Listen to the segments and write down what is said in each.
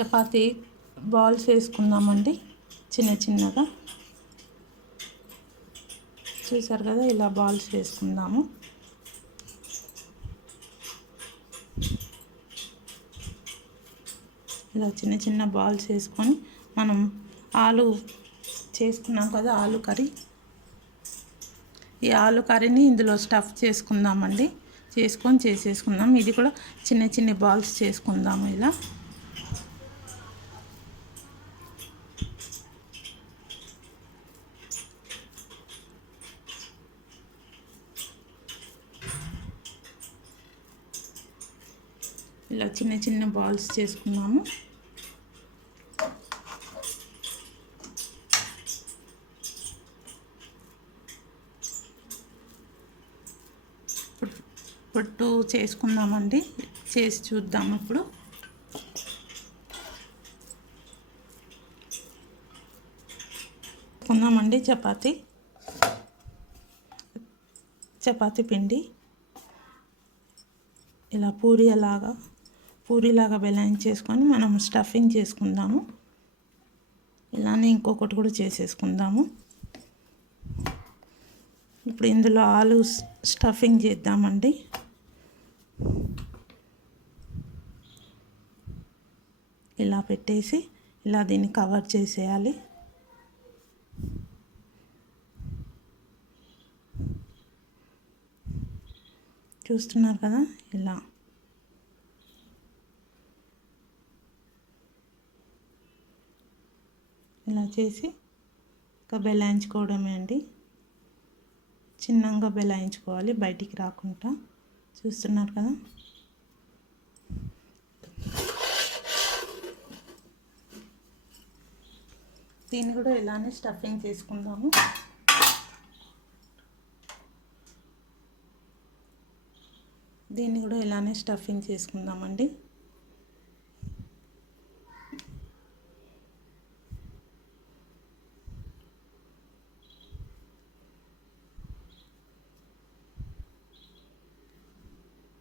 Chapati balls వేసుకుందామండి చిన్న చిన్నగా. చూసారు కదా, ఇలా బాల్స్ వేసుకుందాము. ఇలా చిన్న చిన్న బాల్స్ వేసుకొని మనం ఆలు చేసుకున్నాం కదా, ఆలు కర్రీ, ఈ ఆలు కర్రీని ఇందులో స్టఫ్ చేసుకుందామండి. చేసేసుకుందాం. ఇది కూడా చిన్న చిన్న బాల్స్ చేసుకుందాము. ఇలా చిన్న చిన్న బాల్స్ చేసుకున్నాము. ఇప్పుడు చేసుకుందామండి, చేసి చూద్దాము. ఇప్పుడు కొందామండి చపాతీ పిండి ఇలా పూరీలాగా బెలాయించేసుకొని మనం స్టఫింగ్ చేసుకుందాము. ఇలానే ఇంకొకటి కూడా చేసేసుకుందాము. ఇప్పుడు ఇందులో ఆలు స్టఫింగ్ చేద్దామండి. ఇలా పెట్టేసి ఇలా దీన్ని కవర్ చేసేయాలి. చూస్తున్నారు కదా, ఇలా చేసి ఇంకా బెలాయించుకోవడమే అండి. చిన్నగా బెలాయించుకోవాలి, బయటికి రాకుండా. చూస్తున్నారు కదా, దీన్ని కూడా ఇలానే స్టఫింగ్ చేసుకుందాము. చేసుకుందామండి.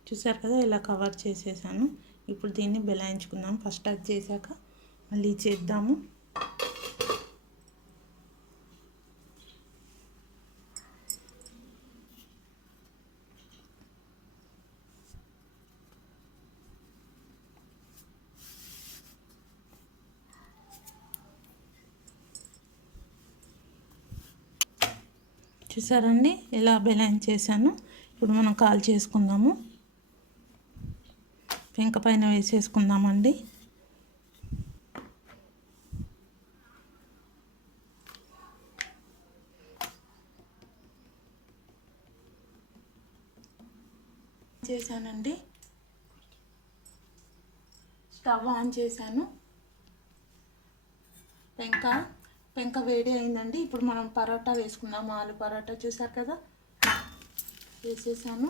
చూసారు కదా, ఇలా కవర్ చేసేసాను. ఇప్పుడు దీన్ని బెలాయించుకుందాం. ఫస్ట్ అది చేశాక మళ్ళీ చేద్దాము. చూసారండి, ఇలా బెలాయింగ్ చేశాను. ఇప్పుడు మనం కాల్ చేసుకుందాము. పెంక పైన వేసేసుకుందామండి. చేశానండి, స్టవ్ ఆన్ చేశాను. పెంక వేడి అయిందండి. ఇప్పుడు మనం పరోటా వేసుకుందాము. ఆలు పరోటా చూసారు కదా, వేసేసాను.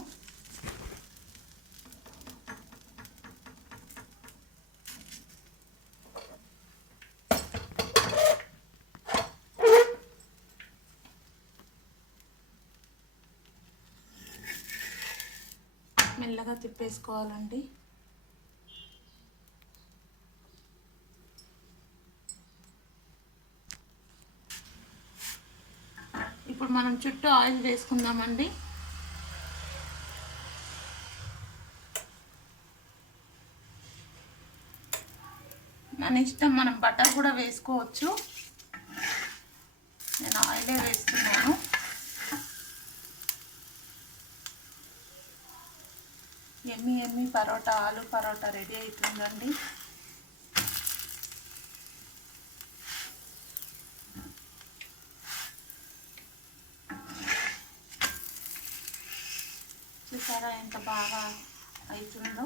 మెల్లగా తిప్పేసుకోవాలండి. ఇప్పుడు మనం చుట్టూ ఆయిల్ వేసుకుందామండి. మన ఇష్టం, మనం బటర్ కూడా వేసుకోవచ్చు. నేను ఆయిలే వేస్తున్నాను. ఎమ్మి పరోటా, ఆలు పరోటా రెడీ అవుతుందండి. చూసారా ఎంత బాగా అవుతుందో.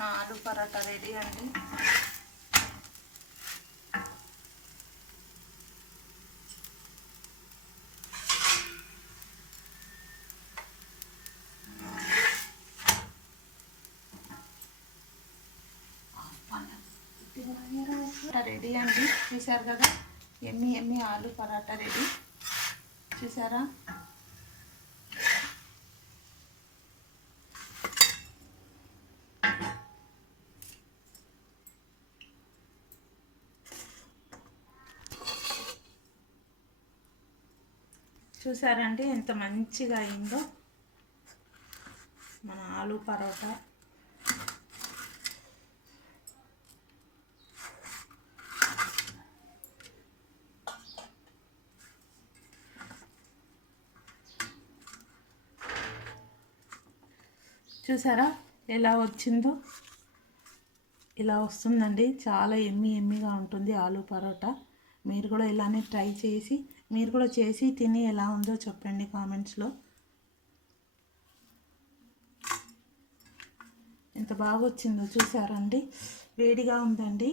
మన ఆలు పరోటా రెడీ అండి. రెడీ అండి. చూసారు కదా, ఎమ్మి ఎమ్మి ఆలు పరాటా రెడీ. చూసారా? చూసారండి ఎంత మంచిగా అయిందో మన ఆలు పరోటా. చూసారా ఎలా వచ్చిందో? ఇలా వస్తుందండి. చాలా ఎమ్మిగా ఉంటుంది ఆలు పరోటా. మీరు కూడా ఇలానే ట్రై చేసి, మీరు కూడా చేసి తిని ఎలా ఉందో చెప్పండి కామెంట్స్లో. ఎంత బాగా వచ్చిందో చూసారండి. వేడిగా ఉందండి.